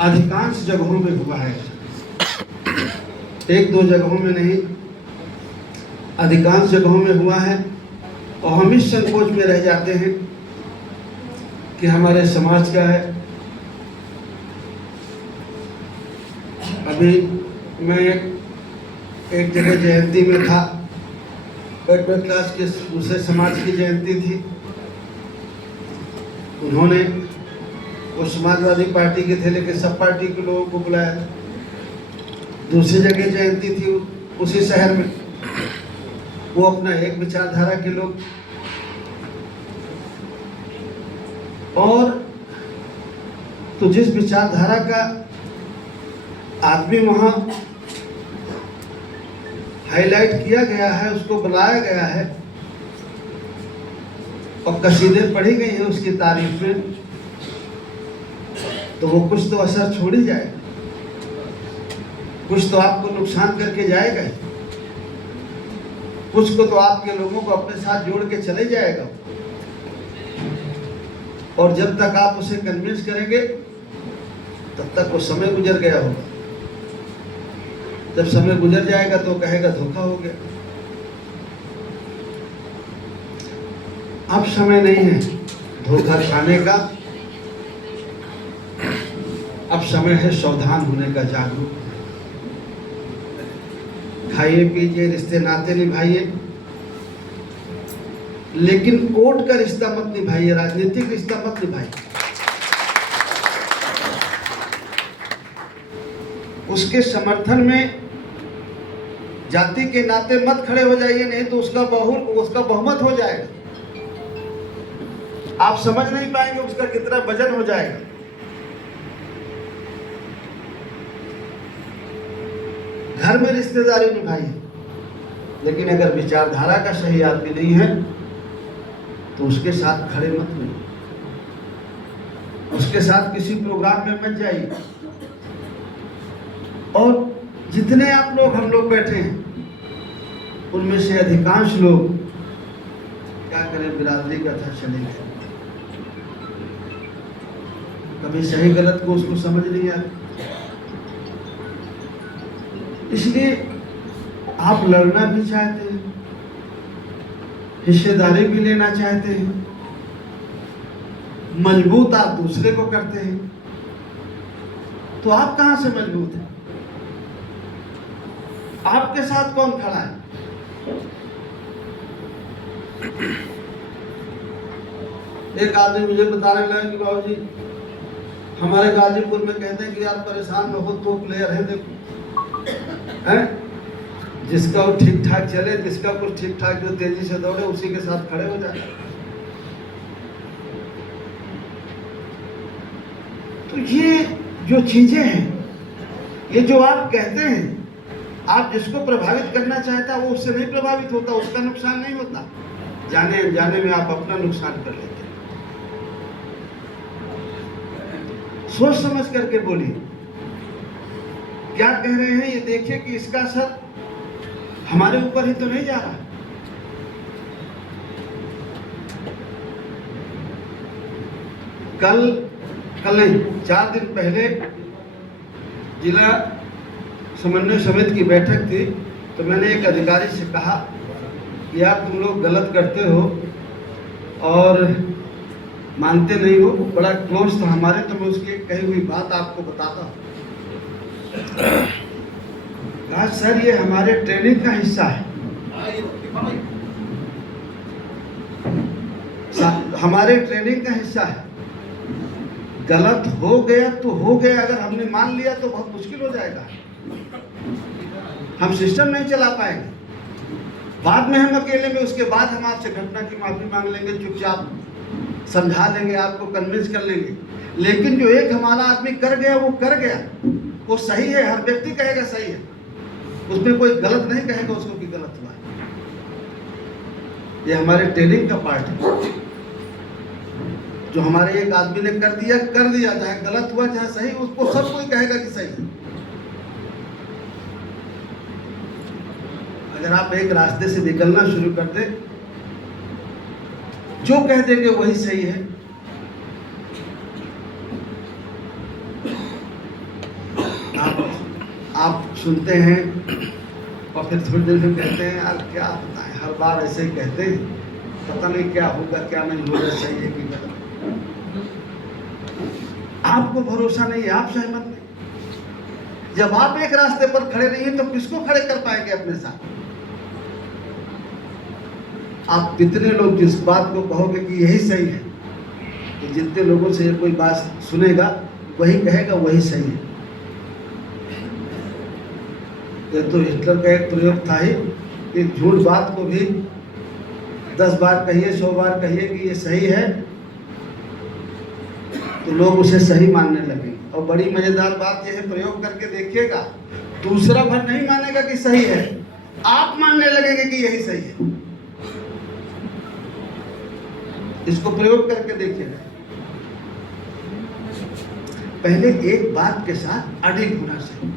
अधिकांश जगहों में हुआ है, एक दो जगहों में नहीं, अधिकांश जगहों में हुआ है। और हम इस संकोच में रह जाते हैं कि हमारे समाज का है। अभी मैं एक जगह जयंती में था, बैकवर्ड क्लास के दूसरे समाज की जयंती थी। उन्होंने, वो समाजवादी पार्टी के थे लेकिन सब पार्टी के लोगों को बुलाया। दूसरी जगह जयंती थी उसी शहर में, वो अपना एक विचारधारा के लोग। और तो जिस विचारधारा का आदमी वहां हाईलाइट किया गया है, उसको बुलाया गया है और कसीदे पढ़ी गई हैं उसकी तारीफ में, तो वो कुछ तो असर छोड़ ही जाएगा, कुछ तो आपको नुकसान करके जाएगा, कुछ को तो आपके लोगों को अपने साथ जोड़ के चले जाएगा। और जब तक आप उसे कन्विंस करेंगे तब तक वो समय गुजर गया होगा। जब समय गुजर जाएगा तो कहेगा धोखा हो गया। अब समय नहीं है धोखा खाने का, अब समय है सावधान होने का, जागरूक। खाइए पीजिए, रिश्ते नाते निभाइए, लेकिन वोट का रिश्ता मत निभाइए, राजनीतिक रिश्ता मत निभाइए। उसके समर्थन में जाति के नाते मत खड़े हो जाइए, नहीं तो उसका बहुमत हो जाएगा। आप समझ नहीं पाएंगे उसका कितना वजन हो जाएगा। घर में रिश्तेदारी निभाइए, लेकिन अगर विचारधारा का सही आदमी नहीं है तो उसके साथ खड़े मत होइए, उसके साथ किसी प्रोग्राम में मत जाइए। और जितने आप लोग, हम लोग बैठे हैं, उनमें से अधिकांश लोग क्या करें, बिरादरी का था चले गए, कभी सही गलत को उसको समझ नहीं आया। इसलिए आप लड़ना भी चाहते हैं, हिस्सेदारी भी लेना चाहते हैं, मजबूत आप दूसरे को करते हैं, तो आप कहां से मजबूत हैं? आपके साथ कौन खड़ा है? एक आदमी मुझे बताने लगा कि बाबू जी, हमारे गाजीपुर में कहते हैं कि यार परेशान न हो, तो प्लेयर है, देखो है, जिसका वो ठीक ठाक चले, जिसका कुछ ठीक ठाक जो तेजी से दौड़े, उसी के साथ खड़े हो जाए। तो ये जो चीजें हैं, ये जो आप कहते हैं, आप जिसको प्रभावित करना चाहता वो उससे नहीं प्रभावित होता, उसका नुकसान नहीं होता, जाने अनजाने में आप अपना नुकसान कर लेते हैं। सोच समझ करके बोलिए, क्या कह रहे हैं ये देखिए कि इसका असर हमारे ऊपर ही तो नहीं जा रहा। कल नहीं, 4 दिन पहले जिला समन्वय समिति की बैठक थी, तो मैंने एक अधिकारी से कहा कि यार तुम लोग गलत करते हो और मानते नहीं हो, बड़ा क्लोज था हमारे, तो मैं उसकी कही हुई बात आपको बताता हूँ। कहा सर ये हमारे ट्रेनिंग का हिस्सा है, हमारे ट्रेनिंग का हिस्सा है। गलत हो गया तो हो गया, अगर हमने मान लिया तो बहुत मुश्किल हो जाएगा, हम सिस्टम नहीं चला पाएंगे। बाद में हम अकेले में, उसके बाद हम आपसे घटना की माफी मांग लेंगे, चुपचाप समझा लेंगे, आपको कन्विंस कर लेंगे। लेकिन जो एक हमारा आदमी कर गया, वो कर गया, वो सही है, हर व्यक्ति कहेगा सही है, उसमें कोई गलत नहीं कहेगा उसको कि गलत हुआ। ये हमारे ट्रेनिंग का पार्ट है। जो हमारे एक आदमी ने कर दिया, चाहे गलत हुआ चाहे सही, उसको सब कोई कहेगा कि सही है। अगर आप एक रास्ते से निकलना शुरू कर दे, जो कह देंगे वही सही है, आप सुनते हैं और फिर थोड़ी देर में कहते हैं यार क्या बताएं, हर बार ऐसे ही कहते हैं, पता नहीं क्या होगा क्या नहीं होगा, सही है कि गलत। आपको भरोसा नहीं है, आप सहमत नहीं। जब आप एक रास्ते पर खड़े नहीं हैं तो किसको खड़े कर पाएंगे अपने साथ? आप कितने लोग जिस बात को कहोगे कि यही सही है, तो जितने लोगों से कोई बात सुनेगा वही कहेगा वही सही है। ये तो हिटलर का एक प्रयोग था ही, एक झूठ बात को भी 10 बार कहिए 100 बार कहिए कि ये सही है तो लोग उसे सही मानने लगे। और बड़ी मजेदार बात यह है, प्रयोग करके देखिएगा, दूसरा भर नहीं मानेगा कि सही है, आप मानने लगेंगे कि यही सही है। इसको प्रयोग करके देखिएगा। पहले एक बात के साथ अडिग होना सीखिए,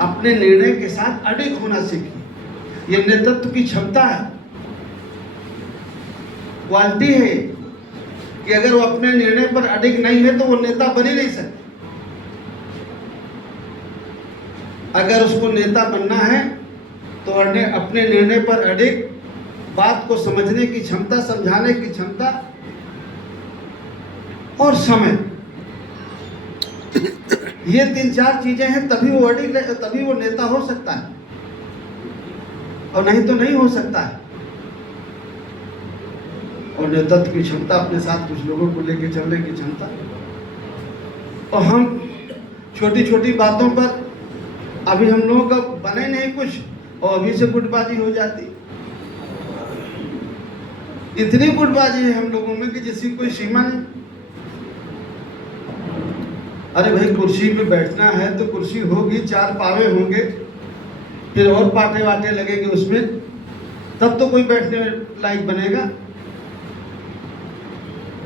अपने निर्णय के साथ अडिग होना सीखिए। यह नेतृत्व की क्षमता है, क्वालिटी है कि अगर वो अपने निर्णय पर अडिग नहीं है तो वो नेता बन ही नहीं सकता। अगर उसको नेता बनना है तो अपने निर्णय पर अडिग, बात को समझने की क्षमता, समझाने की क्षमता और समय, ये 3-4 चीजें हैं, तभी वो अडिग, तभी वो नेता हो सकता है, और नहीं तो नहीं हो सकता है। और नेतृत्व की क्षमता, अपने साथ कुछ लोगों को लेकर चलने की क्षमता। और हम छोटी छोटी बातों पर, अभी हम लोगों का बने नहीं कुछ और अभी से गुटबाजी हो जाती। इतनी गुटबाजी है हम लोगों में कि जिसकी कोई सीमा नहीं। अरे भाई, कुर्सी पे बैठना है तो कुर्सी होगी, 4 पावे होंगे, फिर और पाटे वाटे लगेंगे उसमें, तब तो कोई बैठने लायक बनेगा।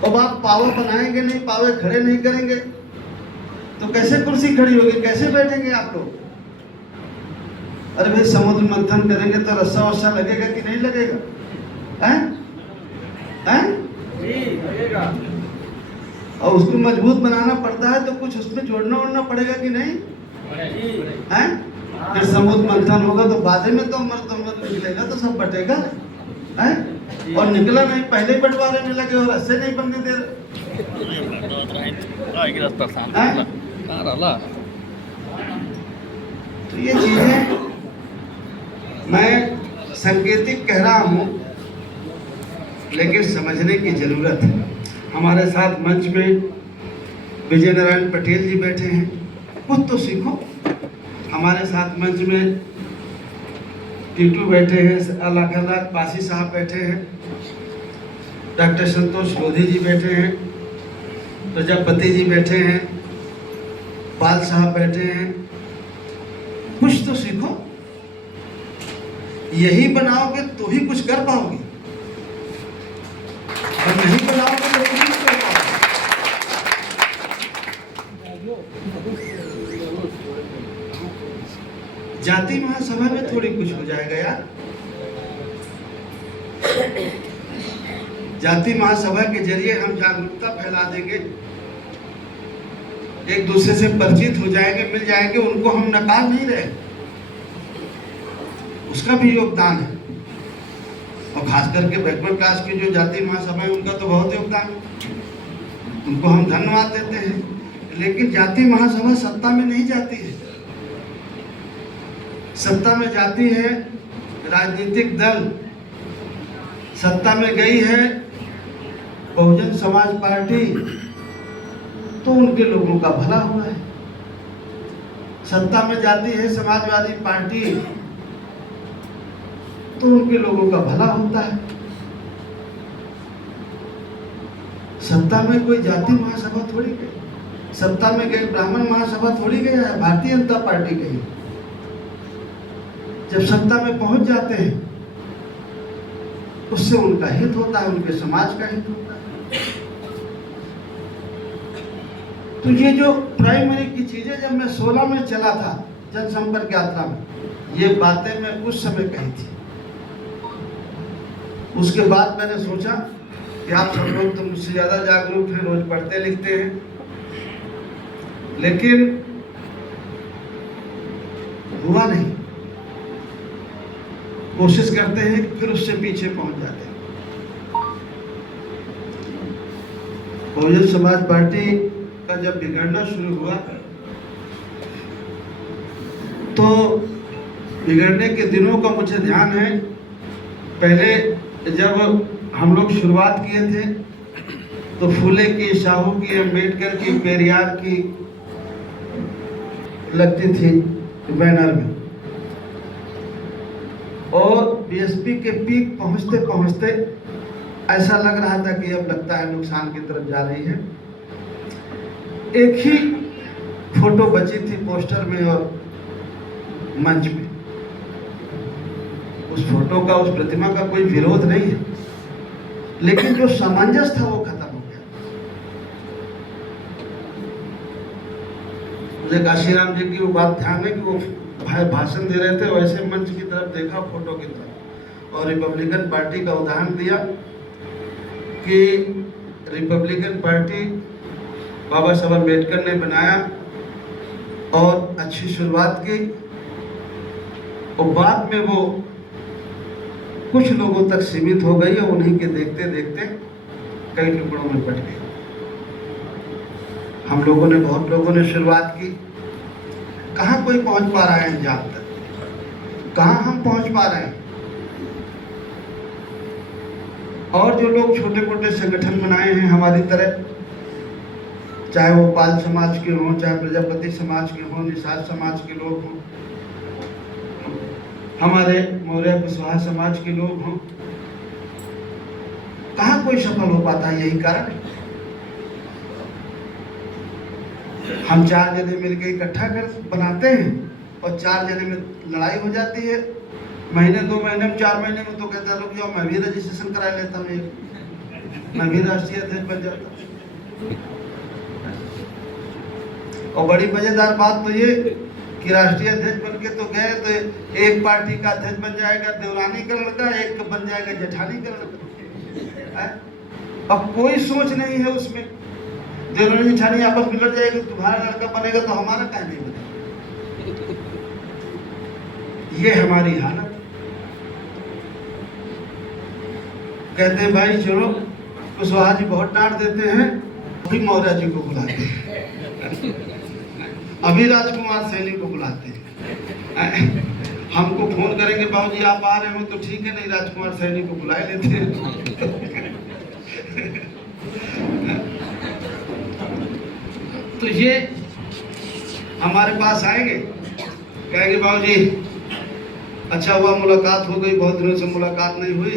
अब आप पावा बनाएंगे नहीं, पावे खड़े नहीं करेंगे तो कैसे कुर्सी खड़ी होगी, कैसे बैठेंगे आप लोग? अरे भाई, समुद्र मंथन करेंगे तो रस्सा वस्सा लगेगा कि नहीं लगेगा? हैं? हैं? जी लगेगा। और उसको मजबूत बनाना पड़ता है तो कुछ उसमें जोड़ना उड़ना पड़ेगा कि नहीं? हैं? फिर समुद्र मंथन होगा तो बाधे में तो मर्द निकलेगा तो सब बटेगा, हैं? और निकला नहीं, पहले ही बंटवारे में लगे और रस्से नहीं बनने दे रहे। तो ये चीजें मैं संकेतिक कह रहा हूँ, लेकिन समझने की जरूरत है। हमारे साथ मंच में विजय नारायण पटेल जी बैठे हैं, कुछ तो सीखो। हमारे साथ मंच में टीटू बैठे हैं, अलग पासी साहब बैठे हैं, डॉक्टर संतोष लोधी जी बैठे हैं, प्रजापति जी बैठे हैं, बाल साहब बैठे हैं। कुछ तो सीखो, यही बनाओगे तो ही कुछ कर पाओगे, और नहीं बनाओगे तो कुछ नहीं कर पाओगे। जाति महासभा में थोड़ी कुछ हो जाएगा यार। जाति महासभा के जरिए हम जागरूकता फैला देंगे, एक दूसरे से परिचित हो जाएंगे, मिल जाएंगे, उनको हम नकार नहीं रहे, उसका भी योगदान है। और खास करके बैकवर्ड क्लास की जो जाति महासभा है उनका तो बहुत योगदान है, उनको हम धन्यवाद देते हैं। लेकिन जाति महासभा सत्ता में नहीं जाती है, सत्ता में जाती है राजनीतिक दल। सत्ता में गई है बहुजन समाज पार्टी तो उनके लोगों का भला हुआ है। सत्ता में जाती है समाजवादी पार्टी तो उनके लोगों का भला होता है। सत्ता में कोई जाति महासभा थोड़ी गई, सत्ता में गई ब्राह्मण महासभा थोड़ी गई है, भारतीय जनता पार्टी गई। जब सत्ता में पहुंच जाते हैं उससे उनका हित होता है, उनके समाज का हित होता है। तो ये जो प्राइमरी की चीजें, जब मैं 16 में चला था जनसंपर्क यात्रा में, ये बातें मैं उस समय कही थी। उसके बाद मैंने सोचा कि आप सब लोग तो मुझसे ज्यादा जागरूक हैं, रोज पढ़ते लिखते हैं, लेकिन हुआ नहीं, कोशिश करते हैं फिर उससे पीछे पहुंच जाते हैं। बहुजन समाज पार्टी का जब बिगड़ना शुरू हुआ तो बिगड़ने के दिनों का मुझे ध्यान है। पहले जब हम लोग शुरुआत किए थे तो फूले की, साहू की, अम्बेडकर की, पेरियार की लगती थी बैनर में, और बीएसपी के पीक पहुंचते पहुंचते ऐसा लग रहा था कि अब लगता है नुकसान की तरफ जा रही है। एक ही फोटो बची थी पोस्टर में और मंच में। उस फोटो का, उस प्रतिमा का कोई विरोध नहीं है, लेकिन जो सामंजस्य था वो खत्म हो गया। मुझे काशीराम जी की वो बात ध्यान है कि वो भाषण दे रहे थे, वैसे मंच की तरफ देखा, फोटो की तरफ, और रिपब्लिकन पार्टी का उदाहरण दिया कि रिपब्लिकन पार्टी बाबा साहब अम्बेडकर ने बनाया और अच्छी शुरुआत की, और बाद में वो कुछ लोगों तक सीमित हो गई और उन्हीं के देखते देखते कई टुकड़ों में बट गई। हम लोगों ने, बहुत लोगों ने शुरुआत की, कहाँ कोई पहुंच पा रहा है अंजाम तक, कहाँ हम पहुंच पा रहे हैं। और जो लोग छोटे मोटे संगठन बनाए हैं हमारी तरह, चाहे वो पाल समाज के हों, चाहे प्रजापति समाज के हों, निषाद समाज के लोग हों, हमारे मौर्य कुशवाहा समाज के लोग हों, कहाँ कोई सफल हो पाता है। यही कारण है। हम 4 जने मिलकर इकट्ठा कर बनाते हैं और 4 जने में लड़ाई हो जाती है। महीने 2 महीने में, 4 महीने में तो कहते हैं लोग, जाओ मैं भी रजिस्ट्रेशन करा लेता हूँ, मैं भी राष्ट्रीय अध्यक्ष बन जाता हूँ। और बड़ी मजेदार बात तो ये कि राष्ट्रीय अध्यक्ष बन के तो गए तो एक पार्टी का अध्यक्ष बन जाएगा देवरानी का लड़का, एक बन जाएगा जेठानी का लड़का। अब कोई सोच नहीं है उसमें। देवरानी जेठानी आपस में लड़ जाएगी, तुम्हारा लड़का बनेगा तो हमारा क्या नहीं बनेगा। ये हमारी हालत। कहते हैं भाई चलो, कुशवाहा जी बहुत डांट देते हैं, अभी मौर्य जी को बुलाते हैं, अभी राजकुमार सैनी को बुलाते हैं। हमको फोन करेंगे, बाबू जी आप आ रहे हो तो ठीक है, नहीं राजकुमार सैनी को बुला लेते हैं। तो ये हमारे पास आएंगे, कहेंगे बाबू जी अच्छा हुआ मुलाकात हो गई, बहुत दिनों से मुलाकात नहीं हुई,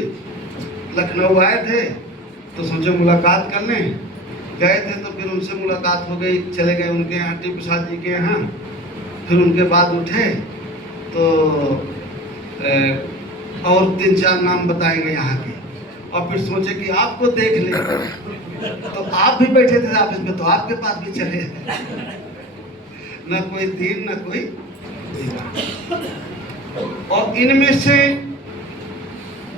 लखनऊ आए थे तो सोचे मुलाकात कर लें, गए थे तो फिर उनसे मुलाकात हो गई, चले गए उनके यहाँ टी प्रसाद जी के यहाँ, फिर उनके बाद उठे तो और 3-4 नाम बताएंगे यहाँ के, और फिर सोचे कि आपको देख ले, तो आप भी बैठे थे ऑफिस में तो आपके पास भी चले, न कोई तीर न कोई तीर। और इनमें से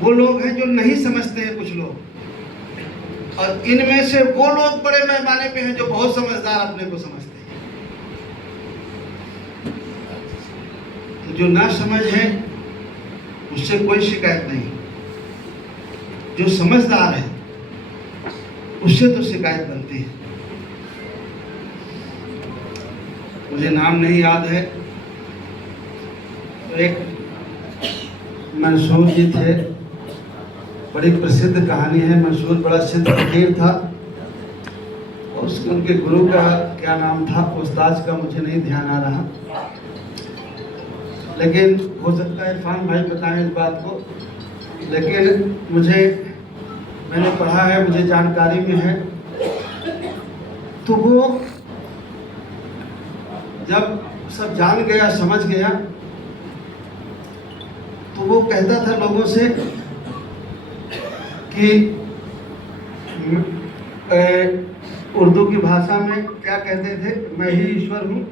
वो लोग हैं जो नहीं समझते हैं कुछ लोग, और इनमें से वो लोग बड़े पैमाने पे हैं जो बहुत समझदार अपने को समझते हैं। तो जो ना समझ है उससे कोई शिकायत नहीं, जो समझदार है उससे तो शिकायत बनती है। मुझे नाम नहीं याद है, तो एक मंसूर जी थे, बड़ी प्रसिद्ध कहानी है। मंसूर बड़ा सिद्ध फकीर था, और उनके गुरु का क्या नाम था, उस्ताद का मुझे नहीं ध्यान आ रहा, लेकिन हो सकता है इरफान भाई बताएं इस बात को। लेकिन मैंने पढ़ा है, मुझे जानकारी में है, तो वो जब सब जान गया, समझ गया, तो वो कहता था लोगों से कि उर्दू की भाषा में क्या कहते थे, मैं ही ईश्वर हूँ,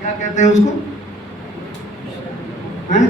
क्या कहते हैं उसको, हैं?